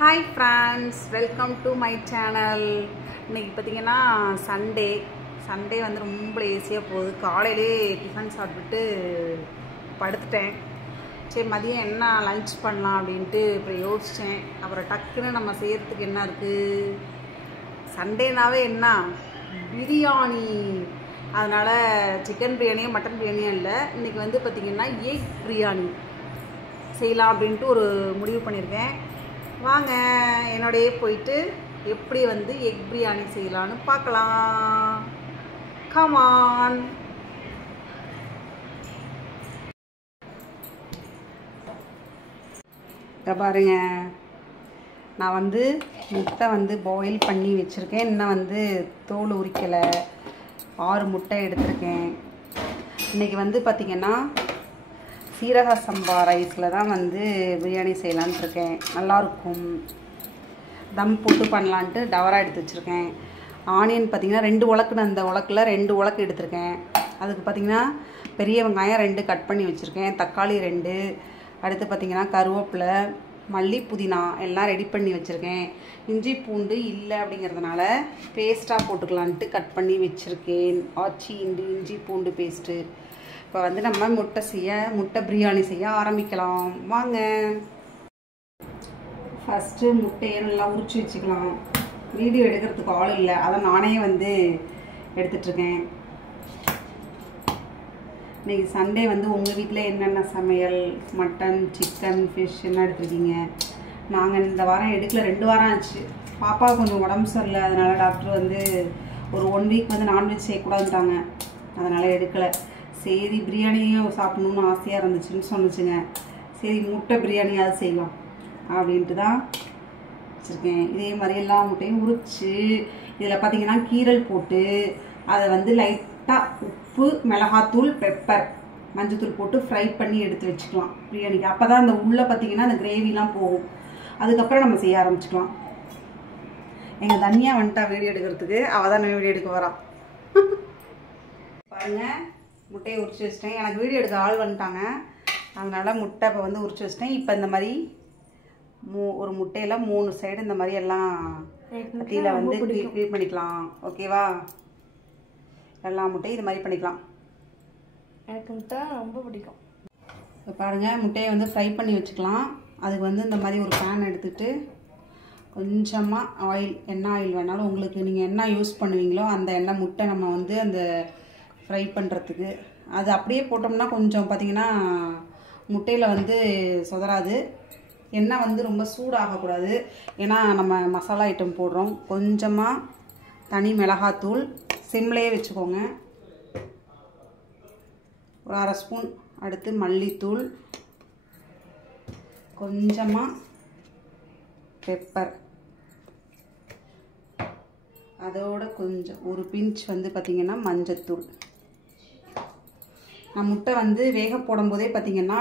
Hi friends, welcome to my channel. இன்றைக்கி பார்த்திங்கன்னா Sunday வந்து ரொம்ப ஈஸியாக போகுது. காலையிலே டிஃபன் சாப்பிட்டுட்டு படுத்துட்டேன். சரி, மதியம் என்ன லன்ச் பண்ணலாம் அப்படின்ட்டு அப்புறம் யோசித்தேன். அப்புறம் டக்குன்னு நம்ம செய்கிறதுக்கு என்ன இருக்குது, சண்டேனாவே என்ன பிரியாணி. அதனால் சிக்கன் பிரியாணியும் மட்டன் பிரியாணியும் இல்லை, இன்றைக்கி வந்து பார்த்திங்கன்னா எக் பிரியாணி செய்யலாம் அப்படின்ட்டு ஒரு முடிவு பண்ணியிருக்கேன். வாங்க என்னோடய போயிட்டு எப்படி வந்து எக் பிரியாணி செய்யலான்னு பார்க்கலாம். கமான். இதை பாருங்க, நான் வந்து முட்டை வந்து பாயில் பண்ணி வச்சுருக்கேன். இன்னும் வந்து தோல் உரிக்கலை. 6 முட்டை எடுத்திருக்கேன். இன்றைக்கி வந்து பார்த்திங்கன்னா சீரக சம்பா ரைஸில் தான் வந்து பிரியாணி செய்யலான்ட்டு இருக்கேன். நல்லாயிருக்கும். தம் போட்டு பண்ணலான்ட்டு டவரா எடுத்து வச்சுருக்கேன். ஆனியன் பார்த்திங்கன்னா 2 உலக்குன்னு, அந்த உலக்கில் 2 உலக்கு எடுத்திருக்கேன். அதுக்கு பார்த்திங்கன்னா பெரிய வெங்காயம் 2 கட் பண்ணி வச்சுருக்கேன். தக்காளி 2, அடுத்து பார்த்திங்கன்னா கருவேப்பிலை, மல்லி, புதினா எல்லாம் ரெடி பண்ணி வச்சுருக்கேன். இஞ்சி பூண்டு இல்லை அப்படிங்கிறதுனால பேஸ்ட்டாக போட்டுக்கலான்ட்டு கட் பண்ணி வச்சுருக்கேன். ஆச்சி இஞ்சி பூண்டு பேஸ்ட்டு. இப்போ வந்து நம்ம முட்டை பிரியாணி செய்ய ஆரம்பிக்கலாம். வாங்க. ஃபஸ்ட்டு முட்டையை நல்லா உரிச்சு வச்சுக்கலாம். வீடியோ எடுக்கிறதுக்கு ஆள் இல்லை, அதை நானே வந்து எடுத்துட்ருக்கேன். இன்றைக்கி சண்டே வந்து உங்கள் வீட்டில் என்னென்ன சமையல், மட்டன், சிக்கன், ஃபிஷ் என்ன எடுத்துருக்கீங்க? நாங்கள் இந்த வாரம் எடுக்கல, 2 வாரம் ஆச்சு. பாப்பா கொஞ்சம் உடம்பு சரியில்லை, அதனால் டாக்டர் வந்து ஒரு 1 வீக் வந்து நான்வெஜ் செய்யக்கூடாதுட்டாங்க. அதனால் எடுக்கலை. சரி, பிரியாணியும் சாப்பிட்ணுன்னு ஆசையாக இருந்துச்சுன்னு சொன்னிச்சுங்க. சரி, முட்டை பிரியாணியாவது செய்யலாம் அப்படின்ட்டு தான் வச்சுருக்கேன். இதே மாதிரி எல்லா முட்டையும் உரிச்சு இதில் பார்த்திங்கன்னா கீரல் போட்டு அதை வந்து லைட்டாக உப்பு, மிளகாத்தூள், பெப்பர், மஞ்சத்தூள் போட்டு ஃப்ரை பண்ணி எடுத்து வச்சுக்கலாம் பிரியாணிக்கு. அப்போ தான் அந்த உள்ளே பார்த்திங்கன்னா அந்த கிரேவிலாம் போகும். அதுக்கப்புறம் நம்ம செய்ய ஆரம்பிச்சுக்கலாம். எங்கள் தனியா வந்துட்டா வீடியோ எடுக்கிறதுக்கு. அவள் தான் வீடியோ எடுக்க வரா. பாருங்கள், முட்டையை உரிச்சு வச்சிட்டேன். எனக்கு வீடியோ எடுக்க ஆள் வந்துட்டாங்க, அதனால் முட்டை இப்போ வந்து உரிச்சு வச்சிட்டேன். இப்போ இந்த மாதிரி ஒரு முட்டையில் 3 சைடு இந்த மாதிரி எல்லாம் கீழே வந்து க்ளீன் பண்ணிக்கலாம். ஓகேவா? எல்லா முட்டையும் இது மாதிரி பண்ணிக்கலாம். எனக்கு முட்டை ரொம்ப பிடிக்கும். இப்போ பாருங்கள், முட்டையை வந்து ஃப்ரை பண்ணி வச்சுக்கலாம். அதுக்கு வந்து இந்த மாதிரி ஒரு பேன் எடுத்துகிட்டு கொஞ்சமாக ஆயில், எண்ணெய் ஆயில் வேணாலும் உங்களுக்கு, நீங்கள் என்ன யூஸ் பண்ணுவீங்களோ அந்த எண்ணெய், முட்டை நம்ம வந்து அந்த ஃப்ரை பண்ணுறதுக்கு அது அப்படியே போட்டோம்னா கொஞ்சம் பார்த்திங்கன்னா முட்டையில் வந்து சொதராது. எண்ணெய் வந்து ரொம்ப சூடாகக்கூடாது, ஏன்னா நம்ம மசாலா ஐட்டம் போடுறோம். கொஞ்சமாக தனி மிளகாத்தூள், சிம்லேயே வச்சுக்கோங்க, ஒரு 1/2 ஸ்பூன். அடுத்து மல்லித்தூள், கொஞ்சமாக பெப்பர், அதோட கொஞ்சம் ஒரு பிஞ்ச் வந்து பார்த்திங்கன்னா மஞ்சத்தூள். நான் முட்டை வந்து வேக போடும்போதே பார்த்திங்கன்னா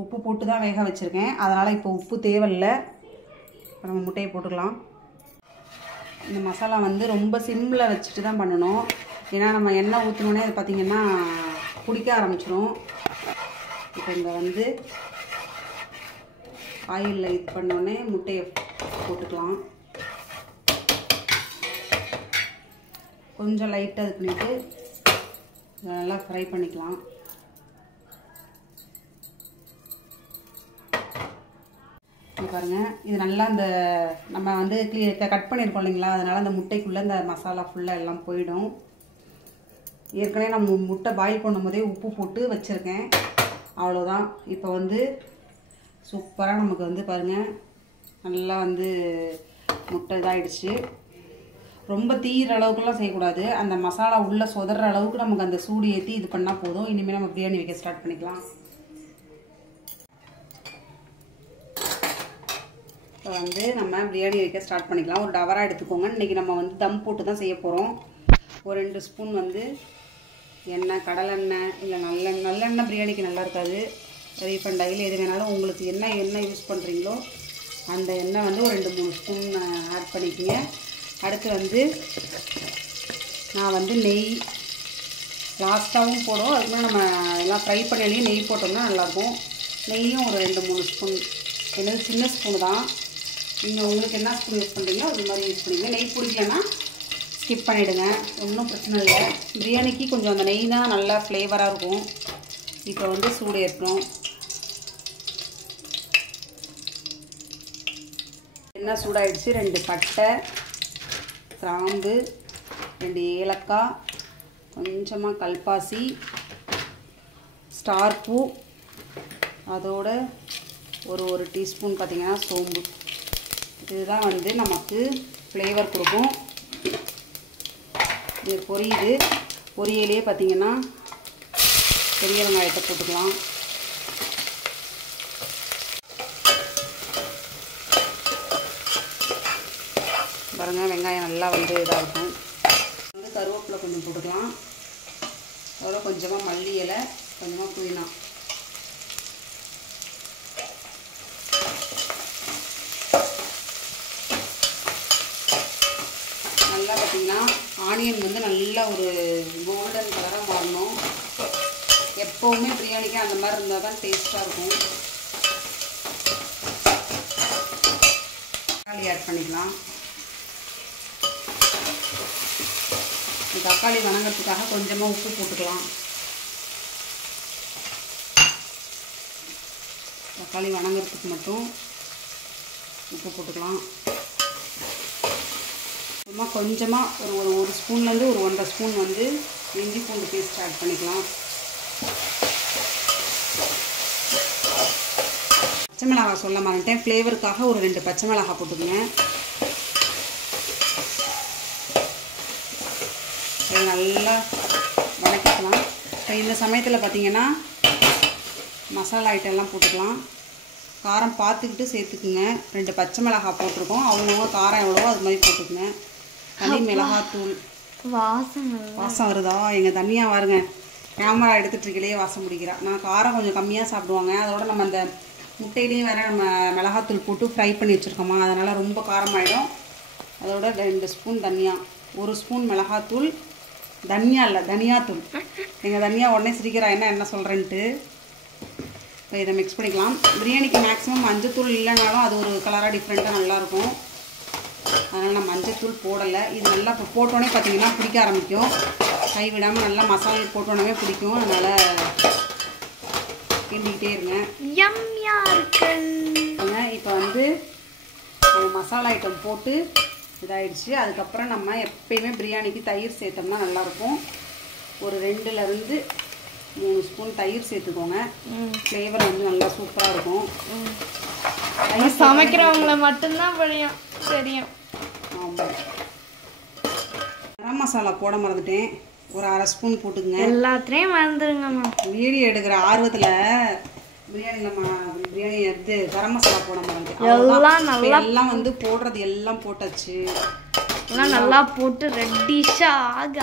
உப்பு போட்டு தான் வேக வச்சுருக்கேன். அதனால் இப்போ உப்பு தேவையில்லை. இப்போ நம்ம முட்டையை போட்டுக்கலாம். இந்த மசாலா வந்து ரொம்ப சிம்மில் வச்சுட்டு தான் பண்ணணும், ஏன்னா நம்ம எண்ணெய் ஊற்றினோடனே அது பார்த்திங்கன்னா குடிக்க ஆரம்பிச்சிடும். இப்போ இந்த வந்து ஆயிலில் இது பண்ணோடனே முட்டையை போட்டுக்கலாம். கொஞ்சம் லைட்டாக இது பண்ணிவிட்டு நல்லா ஃப்ரை பண்ணிக்கலாம். பாருங்கள், இது நல்லா இந்த நம்ம வந்து கட் பண்ணியிருக்கோம் இல்லைங்களா, அதனால் அந்த முட்டைக்குள்ளே இந்த மசாலா ஃபுல்லாக எல்லாம் போயிடும். ஏற்கனவே நம்ம முட்டை பாயில் பண்ணும்போதே உப்பு போட்டு வச்சுருக்கேன். அவ்வளோதான். இப்போ வந்து சூப்பராக நமக்கு வந்து பாருங்கள் நல்லா வந்து முட்டை இதாகிடுச்சு. ரொம்ப தீயிற அளவுக்குலாம் செய்யக்கூடாது. அந்த மசாலா உள்ளே சொதற அளவுக்கு நமக்கு அந்த சூடு ஏற்றி இது பண்ணால் போதும். இனிமேல் நம்ம பிரியாணி வைக்க ஸ்டார்ட் பண்ணிக்கலாம். இப்போ வந்து நம்ம பிரியாணி வைக்க ஸ்டார்ட் பண்ணிக்கலாம். ஒரு டவரா எடுத்துக்கோங்க. இன்றைக்கி நம்ம வந்து தம் போட்டு தான் செய்ய போகிறோம். ஒரு 2 ஸ்பூன் வந்து எண்ணெய், கடலெண்ணெய் இல்லை நல்லெண்ணெய் பிரியாணிக்கு நல்லா இருக்காது. ரீஃபண்ட் ஆயில் எது வேணாலும் உங்களுக்கு என்ன எண்ணெய் யூஸ் பண்ணுறீங்களோ அந்த எண்ணெய் வந்து ஒரு 2-3 ஸ்பூன் ஆட் பண்ணிக்கோங்க. அடுத்து வந்து நான் வந்து நெய் லாஸ்ட்டாகவும் போடும். அதுக்கு நம்ம எல்லாம் ஃப்ரை பண்ணி நெய் போட்டோம்னா நல்லாயிருக்கும். நெய்யும் ஒரு 2-3 ஸ்பூன் என்னது சின்ன ஸ்பூனு தான். நீங்கள் உங்களுக்கு என்ன ஸ்பூன் யூஸ் பண்ணுறீங்களோ அது மாதிரி யூஸ் பண்ணிங்க. நெய் பிடிக்கலன்னா ஸ்கிப் பண்ணிவிடுங்க, ஒன்றும் பிரச்சனை இல்லை. பிரியாணிக்கு கொஞ்சம் அந்த நெய் தான் நல்லா ஃப்ளேவராக இருக்கும். இப்போ வந்து சூடு ஏற்றணும். என்ன சூடாயிடுச்சு. 2 பட்டை, கிராம்பு, 2 ஏலக்காய், கொஞ்சமாக கல்பாசி, ஸ்டார் பூ, அதோட ஒரு டீஸ்பூன் பார்த்திங்கன்னா சோம்பு. இதுதான் வந்து நமக்கு ஃப்ளேவர் கொடுக்கும். இது பொரியுது. பொரியலே பார்த்திங்கன்னா பெரிய வெங்காயத்தை போட்டுக்கலாம். பாருங்கள், வெங்காயம் நல்லா வந்து இதாக இருக்கும். வந்து கருவேப்பிலை கொஞ்சம் போட்டுக்கலாம். அதோட கொஞ்சமாக மல்லி இலை, கொஞ்சமாக புதினா. நல்லா பார்த்திங்கன்னா ஆனியன் வந்து நல்லா ஒரு கோல்டன் கலராக மாறணும். எப்போவுமே பிரியாணிக்கு அந்த மாதிரி இருந்தால் தான் டேஸ்ட்டாக இருக்கும். தக்காளி ஆட் பண்ணிக்கலாம். தக்காளி வணங்கிறதுக்காக கொஞ்சமாக உப்பு போட்டுக்கலாம். தக்காளி வணங்கிறதுக்கு மட்டும் உப்பு போட்டுக்கலாம். சும்மா கொஞ்சமாக ஒரு ஸ்பூன்லேருந்து ஒரு 1.5 ஸ்பூன் வந்து இஞ்சி பூண்டு பேஸ்ட் ஆட் பண்ணிக்கலாம். பச்சை மிளகாய் சொல்ல மாட்டேன், ஃப்ளேவருக்காக ஒரு 2 பச்சை மிளகாய் போட்டுக்கோங்க. இது நல்லா வதக்கிக்கலாம். இப்போ இந்த சமயத்தில் பார்த்திங்கன்னா மசாலா ஐட்டம்லாம் போட்டுக்கலாம். காரம் பார்த்துக்கிட்டு சேர்த்துக்குங்க. 2 பச்சை மிளகாய் போட்டிருக்கோம். அவங்கவுங்க காரம் எவ்வளவோ அது மாதிரி போட்டுக்குங்க. தனி மிளகாத்தூள். வாசம் வருதா? எங்கள் தனியாக பாருங்க, கேமரா எடுத்துகிட்டு இருக்கலையே வாசம் பிடிக்கிறா. நான் காரம் கொஞ்சம் கம்மியாக சாப்பிடுவாங்க. அதோட நம்ம அந்த முட்டையிலையும் வேறு நம்ம மிளகாத்தூள் போட்டு ஃப்ரை பண்ணி வச்சுருக்கோமா, அதனால் ரொம்ப காரமாயிடும். அதோட 2 ஸ்பூன் தனியா, 1 ஸ்பூன் மிளகாத்தூள். தனியா இல்லை, தனியாத்தூள். எங்கள் தனியா உடனே சிரிக்கிறா என்ன சொல்கிறேன்ட்டு. இப்போ இதை மிக்ஸ் பண்ணிக்கலாம். பிரியாணிக்கு மேக்ஸிமம் மஞ்சத்தூள் இல்லைனாலும் அது ஒரு கலராக டிஃப்ரெண்ட்டாக நல்லாயிருக்கும். அதனால் நான் மஞ்சத்தூள் போடலை. இது நல்லா இப்போ போட்டோன்னே பார்த்திங்கன்னா பிடிக்க ஆரம்பிக்கும். கை விடாமல் நல்லா மசாலா போட்டோன்னே பிடிக்கும். அதனால் கிண்டிக்கிட்டே இருங்க. இப்போ வந்து ஒரு மசாலா ஐட்டம் போட்டு இதாகிடுச்சு. அதுக்கப்புறம் நம்ம எப்பயுமே பிரியாணிக்கு தயிர் சேர்த்தோம்னா நல்லாயிருக்கும். ஒரு 2லேருந்து 3 ஸ்பூன் தயிர் சேர்த்துக்கோங்க. ஃப்ளேவர் வந்து நல்லா சூப்பராக இருக்கும். சமைக்கிறவங்கள மட்டும்தான் தெரியும். ஆமாம். கரம் மசாலா போட மறந்துட்டேன். ஒரு 1/2 ஸ்பூன் போட்டுக்குங்க. எல்லாத்தையும் மறந்துடுங்கம்மா. வீடியோ எடுக்கிற ஆர்வத்தில் பிரியாணி எடுத்து கரம் மசாலா போட மறந்துட்டேன். எல்லாம் வந்து போடுறது எல்லாம் போட்டாச்சு. எல்லாம் நல்லா போட்டு ரெட்டிஷாக ஆக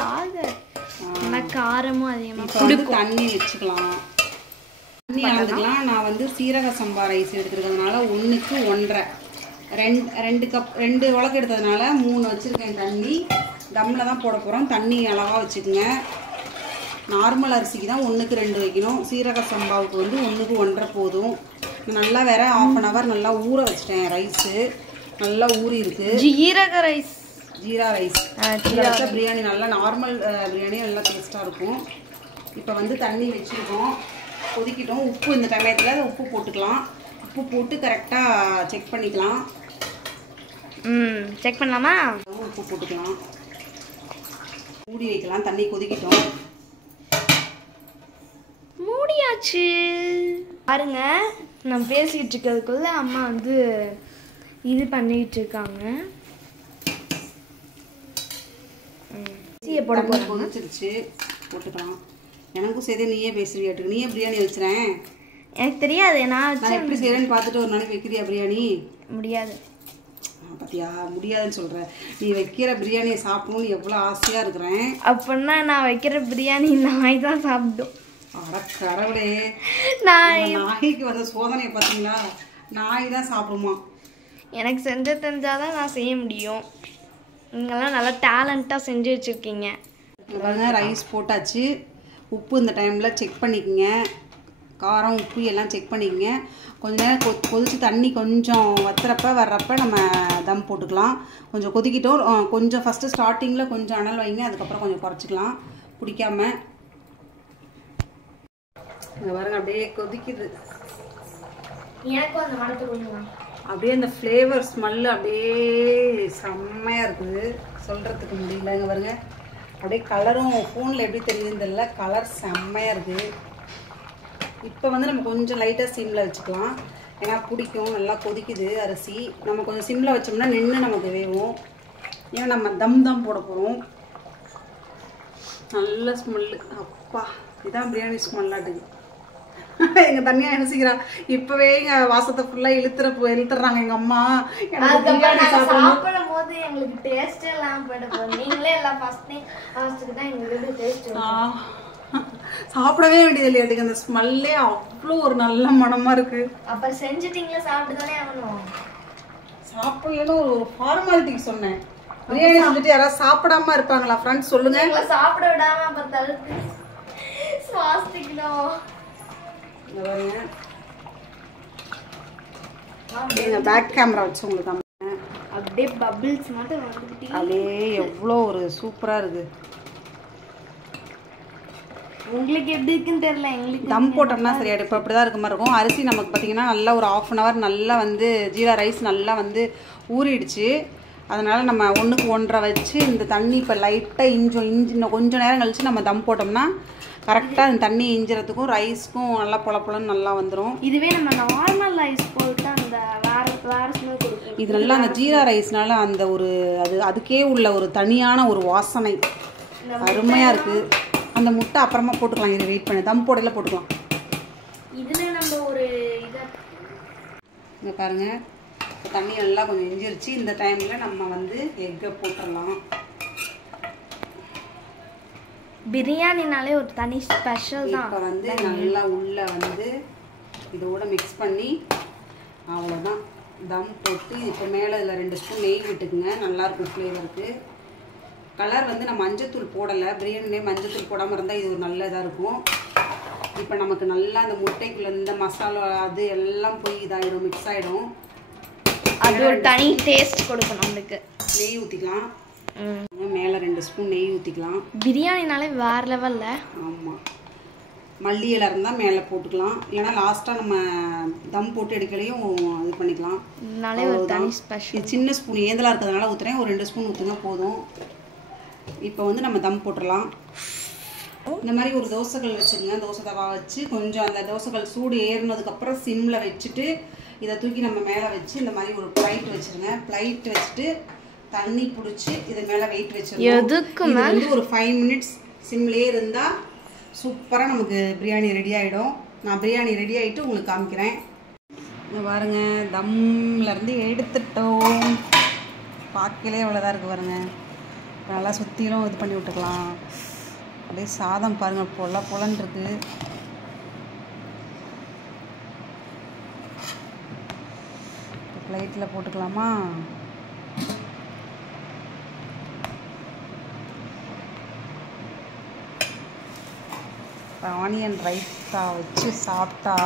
ஆனால் காரமும் அதிகமாக. இப்போ வந்து தண்ணி வச்சுக்கலாம். தண்ணி அளந்துக்கலாம். நான் வந்து சீரக சம்பா ரைஸ் எடுத்துருக்கிறதுனால 1க்கு 1.5, 2 கப் 2 உலக்கு எடுத்ததுனால 3 வச்சுருக்கேன் தண்ணி. தம்மில் தான் போட போகிறோம். தண்ணி அளவாக வச்சுக்கோங்க. நார்மல் அரிசிக்கு தான் 1க்கு 2 வைக்கணும். சீரக சம்பாவுக்கு வந்து 1க்கு 1.5 போதும். நல்லா வேற 1/2 hour நல்லா ஊற வச்சிட்டேன். ரைஸு நல்லா ஊறி இருக்கு. ஜீரா ரைஸ் வச்சா பிரியாணி நல்லா நார்மல் பிரியாணி நல்லா டேஸ்ட்டாக இருக்கும். இப்போ வந்து தண்ணி வச்சுருக்கோம், கொதிக்கிட்டோம். உப்பு இந்த சமயத்தில் உப்பு போட்டுக்கலாம். உப்பு போட்டு கரெக்டாக செக் பண்ணிக்கலாம். செக் பண்ணலாமா? உப்பு போட்டுக்கலாம். மூடி வைக்கலாம். தண்ணி கொதிக்கிட்டோம். மூடியாச்சு. பாருங்க, நான் பேசிகிட்டு இருக்கிறதுக்குள்ள அம்மா வந்து இது பண்ணிட்டு இருக்காங்க. போட கொதிச்சிருச்சு, போட்டுக்கலாம். எனக்கும் சரி, நீயே பேசுறியாட்டுக்கு. நீயே பிரியாணி வச்சுறேன். எனக்கு தெரியாது. நான் எப்படி செய்யறேன்னு பார்த்துட்டு ஒரு நாளைக்கு வைக்கிறியா பிரியாணி? முடியாது. பார்த்தியா, முடியாதுன்னு சொல்கிறேன். நீ வைக்கிற பிரியாணியை சாப்பிடணும்னு எவ்வளோ ஆசையாக இருக்கிறேன். அப்படின்னா நான் வைக்கிற பிரியாணி நாய் தான் சாப்பிடும். அட கடவுளே, நாய்க்கு வந்த சோதனையை பார்த்தீங்களா? நாய் தான் சாப்பிடுமா? எனக்கு செஞ்சு தெரிஞ்சாதான் நான் செய்ய முடியும். நீங்களாம் நல்லா டேலண்ட்டாக செஞ்சு வச்சுருக்கீங்க. ரைஸ் போட்டாச்சு. உப்பு இந்த டைமில் செக் பண்ணிக்கோங்க. காரம் உப்பு எல்லாம் செக் பண்ணிக்கங்க. கொஞ்ச நேரம் கொதிச்சு தண்ணி கொஞ்சம் வர்றப்ப நம்ம தம் போட்டுக்கலாம். கொஞ்சம் கொதிக்கிட்டோம். கொஞ்சம் ஃபஸ்ட்டு ஸ்டார்டிங்கில் கொஞ்சம் அனல் வைங்க, அதுக்கப்புறம் கொஞ்சம் குறைச்சிக்கலாம் பிடிக்காம. இங்கே பாருங்க அப்படியே கொதிக்குது. எனக்கும் அந்த மரத்தை கொஞ்சம் அப்படியே அந்த ஃப்ளேவர் ஸ்மெல்லு அப்படியே செம்மையாக இருக்குது, சொல்கிறதுக்கு முடியல. இங்கே பாருங்க அப்படியே கலரும் ஃபோனில் எப்படி தெரியுதுன்னு தெரியல, கலர் செம்மையாக இருக்குது. இப்போ வந்து நம்ம கொஞ்சம் லைட்டாக சிம்மில் வச்சுக்கலாம், ஏன்னா பிடிக்கும். நல்லா கொதிக்குது அரிசி. நம்ம கொஞ்சம் சிம்மில் வச்சோம்னா நின்று நமக்கு வேகும், ஏன்னா நம்ம தம் போட போகிறோம். நல்ல ஸ்மெல்லு, அப்பா இதுதான் பிரியாணி ஸ்மெல்லாட்டுக்கு. எங்கள் தனியாக யோசிக்கிறா, இப்போவே எங்கள் வாசத்தை ஃபுல்லாக இழுத்துறாங்க எங்கள் அம்மா. சாப்பிடும் போது எங்களுக்கு டேஸ்ட் எல்லாம் போயிட்டு நீங்களே எல்லாம் ஃபர்ஸ்ட் தான் எங்களுக்கு டேஸ்ட் சாப்பிடவே வேண்டியது இல்லையாட்டுக்கு, அந்த ஸ்மெல்லே அவ்வளோ ஒரு நல்ல மனமாக இருக்குது. அப்போ செஞ்சுட்டீங்களா, சாப்பிட்டு தானே ஆகணும். சாப்பிடலன்னு ஒரு ஃபார்மாலிட்டிக்கு சொன்னேன். பிரியாணி செஞ்சுட்டு யாராவது சாப்பிடாம இருப்பாங்களா ஃப்ரெண்ட்ஸ் சொல்லுங்க. சாப்பிட விடாம அப்புறம் தடுத்து சுவாசிக்கணும். பேக் கேமரா வச்சு உங்களுக்கு அப்படியே பபிள்ஸ் மட்டும் வந்துட்டு அப்படியே எவ்வளோ ஒரு சூப்பராக இருக்குது. உங்களுக்கு எப்படி இருக்குன்னு தெரியல, எங்களுக்கு தம் போட்டோம்னா சரியாயிடும். இப்போ அப்படி தான் இருக்க மாதிரி இருக்கும். அரிசி நமக்கு பார்த்தீங்கன்னா நல்லா ஒரு 1/2 hour நல்லா வந்து ஜீரா ரைஸ் நல்லா வந்து ஊறிடுச்சு. அதனால் நம்ம 1க்கு 1.5 வச்சு இந்த தண்ணி இப்போ லைட்டாக இன்னும் கொஞ்சம் நேரம் கழித்து நம்ம தம் போட்டோம்னா கரெக்டாக அந்த தண்ணி இஞ்சிறதுக்கும் ரைஸ்க்கும் நல்லா பொலன்னு நல்லா வந்துடும். இதுவே நம்ம நார்மல் ரைஸ் போட்டு அந்த வேற ஸ்மெல் கொடுக்கும். இது நல்லா அந்த ஜீரா ரைஸ்னால அந்த ஒரு அதுக்கே உள்ள ஒரு தனியான ஒரு வாசனை அருமையாக இருக்குது. அந்த முட்டை அப்புறமா போட்டுக்கலாம், இது வெயிட் பண்ணி தம் போடையில் போட்டுக்கலாம். இதில் நம்ம ஒரு இங்கே பாருங்கள், தண்ணி நல்லா கொஞ்சம் இஞ்சிருச்சு. இந்த டைமில் நம்ம வந்து எக்கை போட்டுடலாம். பிரியாணினாலே ஒரு தனி ஸ்பெஷல் தான். இப்போ வந்து நல்லா உள்ளே வந்து இதோட மிக்ஸ் பண்ணி அவ்வளோதான் தம் போட்டு. இப்போ மேலே இதில் 2 ஸ்பூன் நெய் விட்டுக்குங்க, நல்லாயிருக்கும் ஃப்ளேவருக்கு. கலர் வந்து நான் மஞ்சத்தூள் போடலை, பிரியாணிலே மஞ்சத்தூள் போடாமல் இருந்தால் இது ஒரு நல்ல இதாக இருக்கும். இப்போ நமக்கு நல்லா அந்த முட்டைக்குள்ளே இந்த மசாலா அது எல்லாம் போய் இதாகிடும், மிக்ஸ் ஆகிடும். அது ஒரு தனி டேஸ்ட் கொடுக்கும் நம்மளுக்கு. நெய் ஊற்றிக்கலாம், மேலே 2 ஸ்பூன் நெய் ஊற்றிக்கலாம். பிரியாணினாலே வேறு லெவலில். ஆமாம், மல்லி இலை இருந்தால் மேலே போட்டுக்கலாம், இல்லைனா லாஸ்ட்டாக நம்ம தம் போட்டு எடுக்கலையும் இது பண்ணிக்கலாம். இதனாலே ஒரு தனி ஸ்பெஷல். இது சின்ன ஸ்பூன் ஏந்தலாக இருக்கிறதுனால ஊற்றுறேன், ஒரு 2 ஸ்பூன் ஊற்றுங்க போதும். இப்போ வந்து நம்ம தம் போட்டுடலாம். இந்த மாதிரி ஒரு தோசைகள் வச்சுருங்க, தோசை தவா வச்சு கொஞ்சம் அந்த தோசைகள் சூடு ஏறினதுக்கப்புறம் சிம்மில் வச்சுட்டு இதை தூக்கி நம்ம மேலே வச்சு இந்த மாதிரி ஒரு பிளைட் வச்சுருங்க. பிளைட் வச்சுட்டு தண்ணி பிடிச்சி இது மேலே வெயிட் வச்சுருங்க. இது வந்து ஒரு 5 minutes சிம்லேயே இருந்தால் சூப்பராக நமக்கு பிரியாணி ரெடி ஆகிடும். நான் பிரியாணி ரெடி ஆகிட்டு உங்களுக்கு காமிக்கிறேன். இங்கே பாருங்க, தம்லேருந்து எடுத்துட்டோம். பார்க்கலே அவ்வளோதான் இருக்குது பாருங்க. நல்லா சுற்றிலும் இது பண்ணி விட்டுக்கலாம். அப்படியே சாதம் பாருங்கள் பொலன்னு இருக்குது. பிளேட்டில் போட்டுக்கலாமா? ஆனியன் ரைத்தா வச்சு சாப்பிட்டா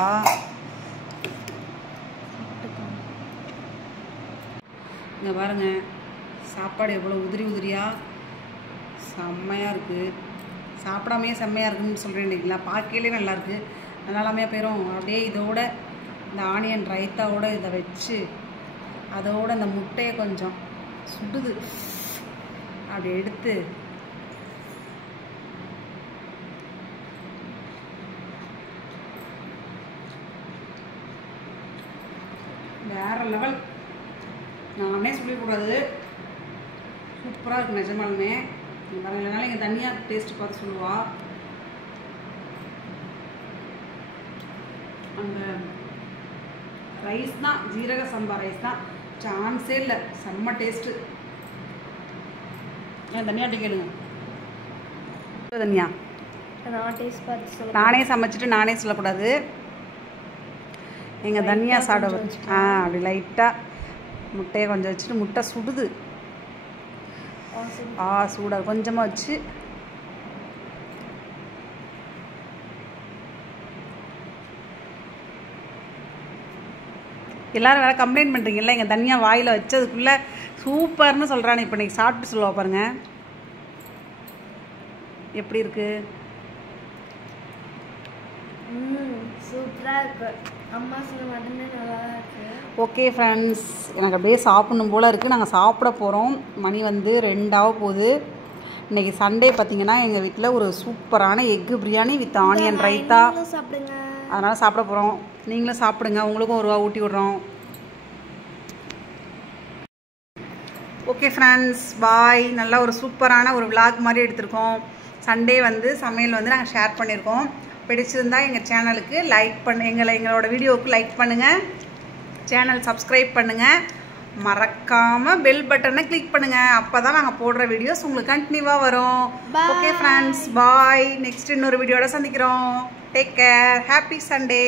இங்கே பாருங்கள், சாப்பாடு எவ்வளோ உதிரியாக செம்மையாக இருக்குது. சாப்பிடாமையே செம்மையாக இருக்குதுன்னு சொல்கிறேன் இல்லைங்களா, பார்க்கலே நல்லாயிருக்கு. அதனாலாமே போயிடும். அப்படியே இதோட இந்த ஆனியன் ரைத்தாவோட இதை வச்சு அதோட அந்த முட்டையை கொஞ்சம் சுடுது அப்படி எடுத்து வேற லெவல். நானே சொல்லிக்கூடாது, சூப்பராக இருக்குது நிஜமாலுமே. இல்லைனாலும் எங்கள் தனியாக டேஸ்ட் பார்த்து சொல்லுவா. அந்த ரைஸ் தான், ஜீரக சம்பா ரைஸ் தான், சான்ஸே இல்லை, செம்ம டேஸ்ட்டு. ஏன் தனியாட்ட கேளுங்க. தனியா நானே சமைச்சிட்டு நானே சொல்லக்கூடாது. எங்கள் தனியாக சாப்பிட அப்படி லைட்டாக முட்டையை கொஞ்சம் வச்சுட்டு, முட்டை சுடுது, சூடாக கொஞ்சமாக வச்சு எல்லோரும் வேறு கம்ப்ளைண்ட் பண்ணுறீங்கல்ல எங்கள் தனியாக வாயில் வச்சதுக்குள்ளே சூப்பர்னு சொல்கிறானே. இப்போ இன்றைக்கி சாப்பிட்டு சொல்லுவா பாருங்க எப்படி இருக்குது. சூப்பராக இருக்கு. அம்மா சொன்ன மாதிரி நல்லா இருக்கு. ஓகே ஃப்ரெண்ட்ஸ், எனக்கு அப்படியே சாப்பிடணும் போல் இருக்குது. நாங்கள் சாப்பிட போகிறோம். மணி வந்து 2 போகுது. இன்றைக்கி சண்டே பார்த்திங்கன்னா எங்கள் வீட்டில் ஒரு சூப்பரான egg biryani with onion raita. சாப்பிடுங்க. அதனால் சாப்பிட போகிறோம். நீங்களும் சாப்பிடுங்க, உங்களுக்கும் ஒரு ரூபா ஊட்டி விட்றோம். ஓகே ஃப்ரெண்ட்ஸ், பாய். நல்லா ஒரு சூப்பரான ஒரு விளாக் மாதிரி எடுத்திருக்கோம். சண்டே வந்து சமையல் வந்து நாங்கள் ஷேர் பண்ணியிருக்கோம். பிடிச்சிருந்தா எங்கள் சேனலுக்கு லைக் எங்களோட வீடியோவுக்கு லைக் பண்ணுங்கள், சேனல் சப்ஸ்கிரைப் பண்ணுங்கள், மறக்காமல் பெல் பட்டனை கிளிக் பண்ணுங்கள். அப்போ தான் நாங்கள் போடுற வீடியோஸ் உங்களுக்கு கண்டினியூவாக வரும். ஓகே ஃப்ரெண்ட்ஸ், பாய். நெக்ஸ்ட் இன்னொரு வீடியோட சந்திக்கிறோம். Take care. Happy Sunday.